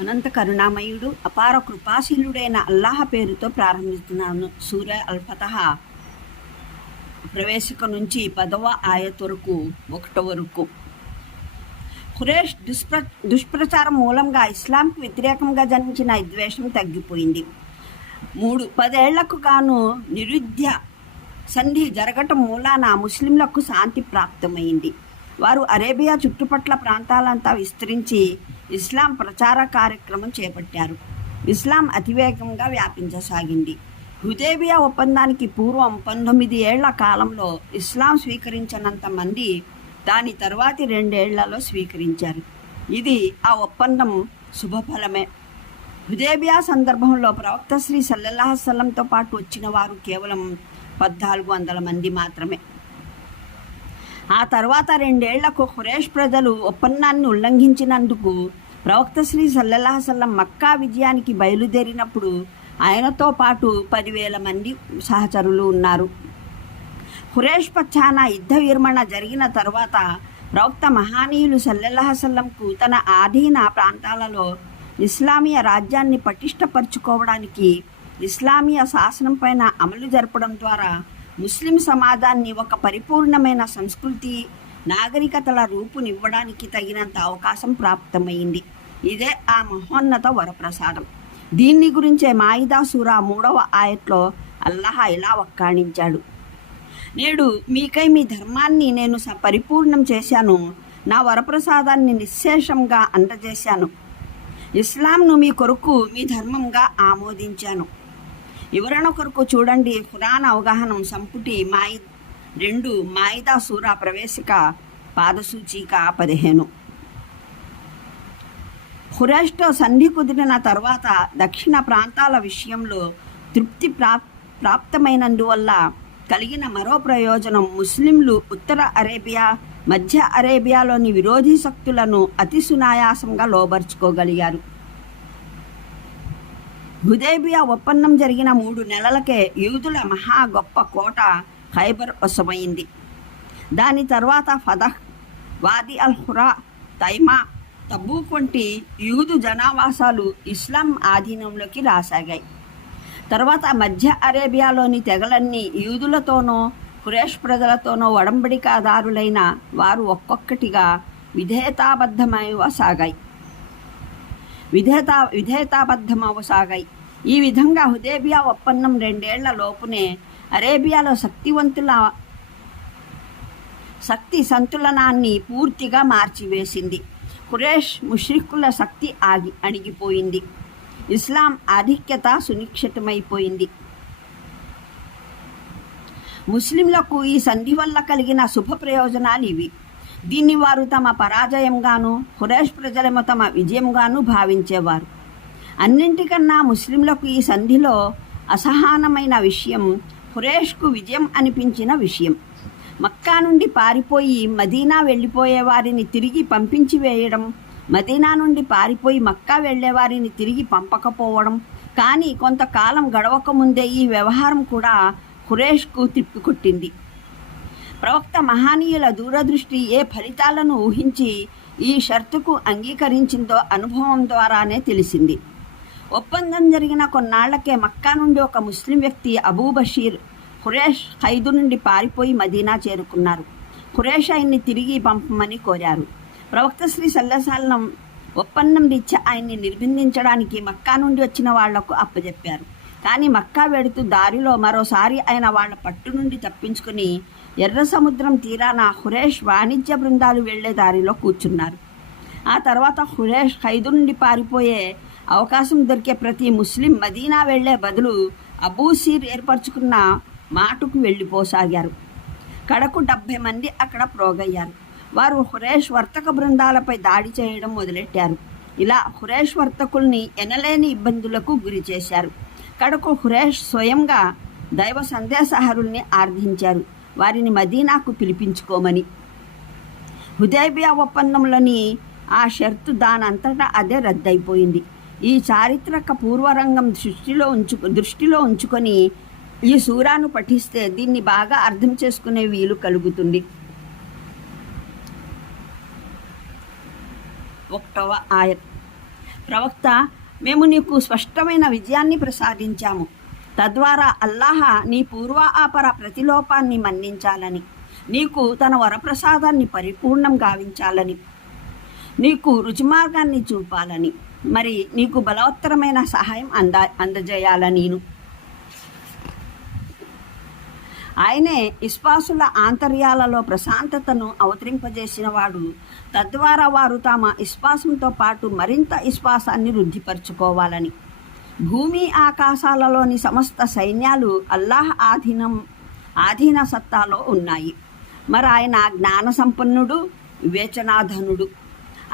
అనంత కరుణామయుడు అపార కృపాశీలుడైన అల్లాహ్ పేరుతో ప్రారంభిస్తున్నాను. సూర అల్-ఫతహ్ ప్రవేశిక నుంచి 10వ ఆయత్ వరకు 1 వరకు. ఖురేష్ దుష్ప్రచారం మూలంగా ఇస్లాంకి వ్యతిరేకంగా జన్మించిన ద్వేషం తగ్గిపోయింది. 10 ఏళ్లకు గాను నిరుద్య సంధి జరగటం మూలాన ముస్లింలకు శాంతి ప్రాప్తమైంది. వారు అరేబియా చుట్టుపట్ల ప్రాంతాలంతా విస్తరించి ఇస్లాం ప్రచార కార్యక్రమం చేపట్టారు. ఇస్లాం అతివేగంగా వ్యాపించసాగింది. హుదైబియా ఒప్పందానికి పూర్వం 19 ఏళ్ల కాలంలో ఇస్లాం స్వీకరించినంత మంది దాని తరువాతి 2 ఏళ్లలో స్వీకరించారు. ఇది ఆ ఒప్పందం శుభఫలమే. హుదైబియా సందర్భంలో ప్రవక్త శ్రీ సల్లల్లాహు అలైహి వసల్లంతో పాటు వచ్చిన వారు కేవలం 1400 మంది మాత్రమే. ఆ తర్వాత 2 ఏళ్లకు ఖురేష్ ప్రజలు ఒప్పందాన్ని ఉల్లంఘించినందుకు ప్రవక్త శ్రీ సల్లల్లాహు అలైహి వసల్లం మక్కా విజయానికి బయలుదేరినప్పుడు ఆయనతో పాటు 10,000 మంది సహచరులు ఉన్నారు. ఖురేష్ పక్షాన యుద్ధ విరమణ జరిగిన తర్వాత ప్రవక్త మహానీయులు సల్లల్లాహు అలైహి వసల్లంకు తన ఆధీన ప్రాంతాలలో ఇస్లామీయ రాజ్యాన్ని పటిష్టపరుచుకోవడానికి ఇస్లామీయ శాసనం పైన అమలు జరపడం ద్వారా ముస్లిం సమాజాన్ని ఒక పరిపూర్ణమైన సంస్కృతి నాగరికతల రూపునివ్వడానికి తగినంత అవకాశం ప్రాప్తమైంది. ఇదే ఆ మహోన్నత వరప్రసాదం. దీన్ని గురించే మాయిదా సూరా 3వ ఆయత్లో అల్లాహ్ ఇలా వక్కాణించాడు: నేడు మీకై మీ ధర్మాన్ని నేను పరిపూర్ణం చేశాను, నా వరప్రసాదాన్ని నిశ్శేషంగా అందజేశాను, ఇస్లాంను మీ కొరకు మీ ధర్మంగా ఆమోదించాను. వివరణ కొరకు చూడండి ఖురాన్ అవగాహన సంపుటి 2 మాయిదా సూరా ప్రవేశిక పాదసూచిక 15. ఖురేష్తో సంధి కుదిరిన తర్వాత దక్షిణ ప్రాంతాల విషయంలో తృప్తి ప్రాప్తమైనందువల్ల కలిగిన మరో ప్రయోజనం ముస్లింలు ఉత్తర అరేబియా మధ్య అరేబియాలోని విరోధీ శక్తులను అతి సునాయాసంగా లోబర్చుకోగలిగారు. హుదైబియా ఒప్పందం జరిగిన 3 నెలలకే యూదుల మహా గొప్ప కోట ఖైబర్ వశమైంది. దాని తర్వాత ఫదహ్, వాది అల్ హురా, తైమా, తబూక్ వంటి యూదు జనావాసాలు ఇస్లాం ఆధీనంలోకి రాసాగాయి. తర్వాత మధ్య అరేబియాలోని తెగలన్నీ యూదులతోనో ఖురేష్ ప్రజలతోనో ఒడంబడికాదారులైన వారు ఒక్కొక్కటిగా విధేయతాబద్ధమవసాగాయి. ఈ విధంగా హుదైబియా ఒప్పందం 2 ఏళ్ల లోపునే అరేబియాలో శక్తి సంతులనాన్ని పూర్తిగా మార్చివేసింది. ఖురేష్ ముష్రికుల శక్తి అణిగిపోయింది. ఇస్లాం ఆధిక్యత సునిశ్చితమైపోయింది. ముస్లింలకు ఈ సంధి వల్ల కలిగిన శుభ ప్రయోజనాలు ఇవి. దీన్ని వారు తమ పరాజయంగాను, ఖురేష్ ప్రజలేమో తమ విజయంగాను భావించేవారు. అన్నింటికన్నా ముస్లింలకు ఈ సంధిలో అసహనమైన విషయం ఖురేష్కు విజయం అనిపించిన విషయం. మక్కా నుండి పారిపోయి మదీనా వెళ్ళిపోయే వారిని తిరిగి పంపించి వేయడం, మదీనా నుండి పారిపోయి మక్కా వెళ్లే వారిని తిరిగి పంపకపోవడం. కానీ కొంతకాలం గడవకముందే ఈ వ్యవహారం కూడా ఖురేష్కు తిప్పికొట్టింది. ప్రవక్త మహానీయుల దూరదృష్టి ఏ ఫలితాలను ఊహించి ఈ షరతుకు అంగీకరించిందో అనుభవం ద్వారానే తెలిసింది. ఒప్పందం జరిగిన కొన్నాళ్లకే మక్కా నుండి ఒక ముస్లిం వ్యక్తి అబూ బషీర్ ఖురేష్ ఖైదు నుండి పారిపోయి మదీనా చేరుకున్నారు. ఖురేష్ ఆయన్ని తిరిగి పంపమని కోరారు. ప్రవక్త శ్రీ సల్లల్లాహు అలైహి వసల్లం ఒప్పందం రీత్యా ఆయన్ని నిర్బంధించడానికి మక్కా నుండి వచ్చిన వాళ్లకు అప్పచెప్పారు. కానీ మక్కా వెడుతూ దారిలో మరోసారి ఆయన వాళ్ల పట్టు నుండి తప్పించుకుని ఎర్ర సముద్రం తీరాన ఖురేష్ వాణిజ్య బృందాలు వెళ్లే దారిలో కూర్చున్నారు. ఆ తర్వాత ఖురేష్ ఖైదు నుండి పారిపోయే అవకాశం దొరికే ప్రతి ముస్లిం మదీనా వెళ్లే బదులు అబూసీర్ ఏర్పరచుకున్న మాటుకు వెళ్ళిపోసాగారు. కడకు 70 మంది అక్కడ ప్రోగయ్యారు. వారు ఖురేష్ వర్తక బృందాలపై దాడి చేయడం మొదలెట్టారు. ఇలా ఖురేష్ వర్తకుల్ని ఎనలేని ఇబ్బందులకు గురి చేశారు. కడకు ఖురేష్ స్వయంగా దైవ సందేశహరుల్ని ఆర్థించారు, వారిని మదీనాకు పిలిపించుకోమని. హుదైబియా ఒప్పందంలోని ఆ షరతు దానంతటా అదే రద్దయిపోయింది. ఈ చారిత్రక పూర్వరంగం దృష్టిలో ఉంచుకొని ఈ సూరాను పఠిస్తే దీన్ని బాగా అర్థం చేసుకునే వీలు కలుగుతుంది. 1వ ఆయత్. ప్రవక్త, మేము నీకు స్పష్టమైన విజయాన్ని ప్రసాదించాము. తద్వారా అల్లాహ్ నీ పూర్వాపర ప్రతిలోపాన్ని మన్నించాలని, నీకు తన వరప్రసాదాన్ని పరిపూర్ణం గావించాలని, నీకు రుచిమార్గాన్ని చూపాలని, మరి నీకు బలవత్తరమైన సహాయం అందజేయాలని. ఆయనే విశ్వాసుల ఆంతర్యాలలో ప్రశాంతతను అవతరింపజేసినవాడు. తద్వారా వారు తమ విశ్వాసంతో పాటు మరింత విశ్వాసాన్ని వృద్ధిపరచుకోవాలని. భూమి ఆకాశాలలోని సమస్త సైన్యాలు అల్లాహ్ ఆధీన సత్తాలో ఉన్నాయి. మరి ఆయన జ్ఞాన సంపన్నుడు, వివేచనాధనుడు.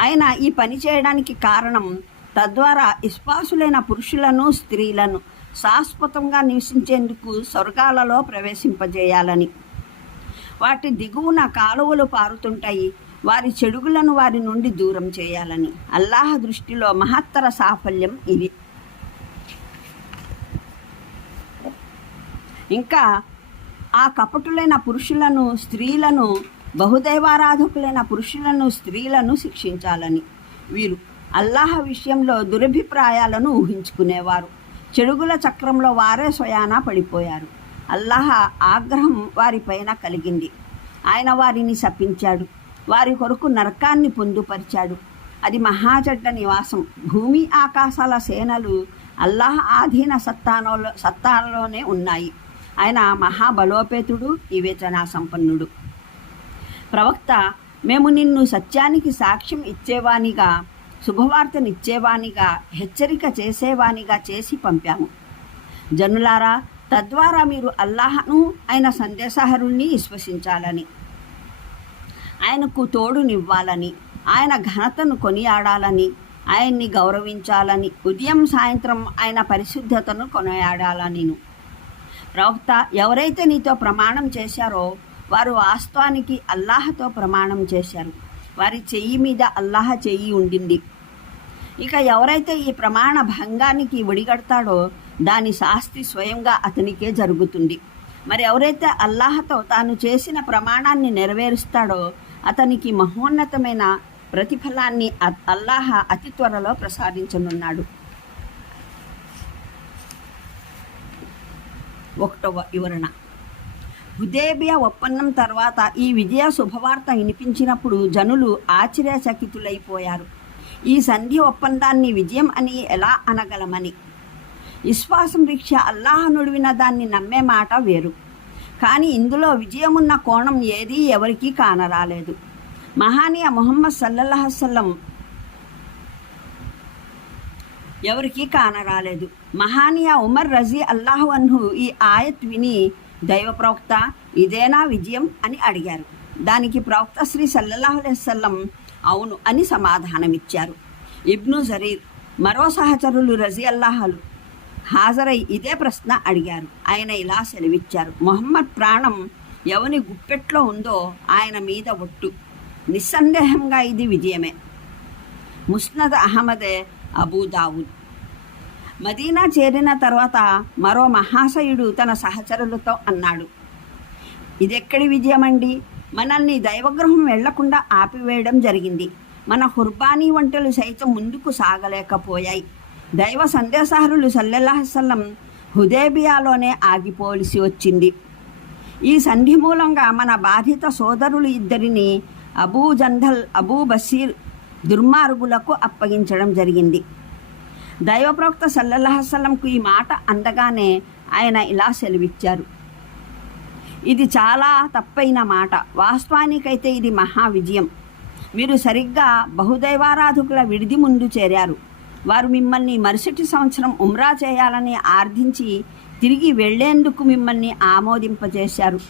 ఆయన ఈ పని చేయడానికి కారణం తద్వారా విశ్వాసులైన పురుషులను, స్త్రీలను శాశ్వతంగా నివసించేందుకు స్వర్గాలలో ప్రవేశింపజేయాలని. వాటి దిగువన కాలువలు పారుతుంటాయి. వారి చెడుగులను వారి నుండి దూరం చేయాలని. అల్లాహ్ దృష్టిలో మహత్తర సాఫల్యం ఇది. ఇంకా ఆ కపటులైన పురుషులను, స్త్రీలను, బహుదైవారాధకులైన పురుషులను, స్త్రీలను శిక్షించాలని. వీరు అల్లాహ్ విషయంలో దురభిప్రాయాలను ఊహించుకునేవారు. చెడుగుల చక్రంలో వారే స్వయాన పడిపోయారు. అల్లాహ్ ఆగ్రహం వారిపైన కలిగింది. ఆయన వారిని శపించాడు. వారి కొరకు నరకాన్ని పొందుపరిచాడు. అది మహాచెడ్డ నివాసం. భూమి ఆకాశాల సేనలు అల్లాహ్ ఆధీన సత్తాలోనే ఉన్నాయి. ఆయన మహాబలోపేతుడు, వివేచనా సంపన్నుడు. ప్రవక్త, మేము నిన్ను సత్యానికి సాక్ష్యం ఇచ్చేవానిగా, శుభవార్తనిచ్చేవానిగా, హెచ్చరిక చేసేవానిగా చేసి పంపాము. జనులారా, తద్వారా మీరు అల్లాహను, ఆయన సందేశహరుణ్ణి విశ్వసించాలని, ఆయనకు తోడునివ్వాలని, ఆయన ఘనతను కొనియాడాలని, ఆయన్ని గౌరవించాలని, ఉదయం సాయంత్రం ఆయన పరిశుద్ధతను కొనియాడాలని. ప్రవక్త, ఎవరైతే నీతో ప్రమాణం చేశారో వారు వాస్తవానికి అల్లాహతో ప్రమాణం చేశారు. వారి చెయ్యి మీద అల్లాహ్ చెయ్యి ఉండింది. ఇక ఎవరైతే ఈ ప్రమాణ భంగానికి ఒడిగడతాడో దాని శాస్తి స్వయంగా అతనికే జరుగుతుంది. మరి ఎవరైతే అల్లాహతో తాను చేసిన ప్రమాణాన్ని నెరవేరుస్తాడో అతనికి మహోన్నతమైన ప్రతిఫలాన్ని అల్లాహ్ అతి త్వరలో ప్రసాదించనున్నాడు. 1వ వివరణ. హుదైబియా ఒప్పందం తర్వాత ఈ విజయ శుభవార్త వినిపించినప్పుడు జనులు ఆశ్చర్యచకితులైపోయారు. ఈ సంధి ఒప్పందాన్ని విజయం అని ఎలా అనగలమని. విశ్వాసం రీత్యా అల్లాహ్ నుడివిన దాన్ని నమ్మే మాట వేరు. కానీ ఇందులో విజయమున్న కోణం ఏదీ ఎవరికీ కానరాలేదు. మహానీయ ముహమ్మద్ సల్లల్లాహు అలైహి వసల్లం ఎవరికీ కానరాలేదు. మహానీయ ఉమర్ రజీ అల్లాహు అన్హు ఈ ఆయత్ విని, దైవ ప్రవక్త, ఇదేనా విజయం అని అడిగారు. దానికి ప్రవక్త శ్రీ సల్లల్లాహు అలైహి వసల్లం అవును అని సమాధానమిచ్చారు. ఇబ్ను జరీర్ మరో సహచరులు రజీ అల్లాహలు హాజరై ఇదే ప్రశ్న అడిగారు. ఆయన ఇలా సెలవిచ్చారు, ముహమ్మద్ ప్రాణం ఎవని గుప్పెట్లో ఉందో ఆయన మీద ఒట్టు, నిస్సందేహంగా ఇది విజయమే. ముస్నద్ అహ్మదే, అబూ దావుద్. మదీనా చేరిన తర్వాత మరో మహాశయుడు తన సహచరులతో అన్నాడు, ఇదెక్కడి విజయమండి? మనల్ని దైవగృహం వెళ్లకుండా ఆపివేయడం జరిగింది. మన హుర్బానీ వంటలు సైతం ముందుకు సాగలేకపోయాయి. దైవ సందేశహరులు సల్లల్లాహు అలైహి వసల్లం హుదైబియాలోనే ఆగిపోవలసి వచ్చింది. ఈ సంధి మూలంగా మన బాధిత సోదరులు ఇద్దరిని అబూ జందల్, అబూ బషీర్ దుర్మార్గులకు అప్పగించడం జరిగింది. దైవ ప్రవక్త సల్లల్లాహు అలైహి వసల్లంకు ఈ మాట అందగానే ఆయన ఇలా సెలవిచ్చారు, ఇది చాలా తప్పైన మాట. వాస్తవానికైతే ఇది మహా విజయం. మీరు సరిగ్గా బహుదైవారాధకుల విడిది ముందు చేరారు. వారు మిమ్మల్ని మరుసటి సంవత్సరం ఉమ్రా చేయాలని ఆర్థించి తిరిగి వెళ్లేందుకు మిమ్మల్ని ఆమోదింపజేశారు.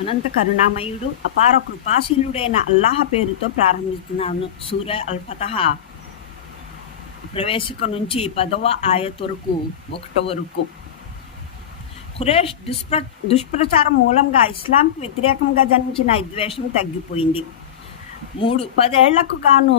అనంత కరుణామయుడు, అపార కృపాశీలుడైన అల్లాహ్ పేరుతో ప్రారంభిస్తున్నాను. సూరా అల్ ఫతహ్ ప్రవేశిక నుంచి 10వ ఆయత్ వరకు 1 వరకు. ఖురేష్ దుష్ప్రచారం మూలంగా ఇస్లాంకి వ్యతిరేకంగా జన్మించిన విద్వేషం తగ్గిపోయింది. 10 ఏళ్లకు గాను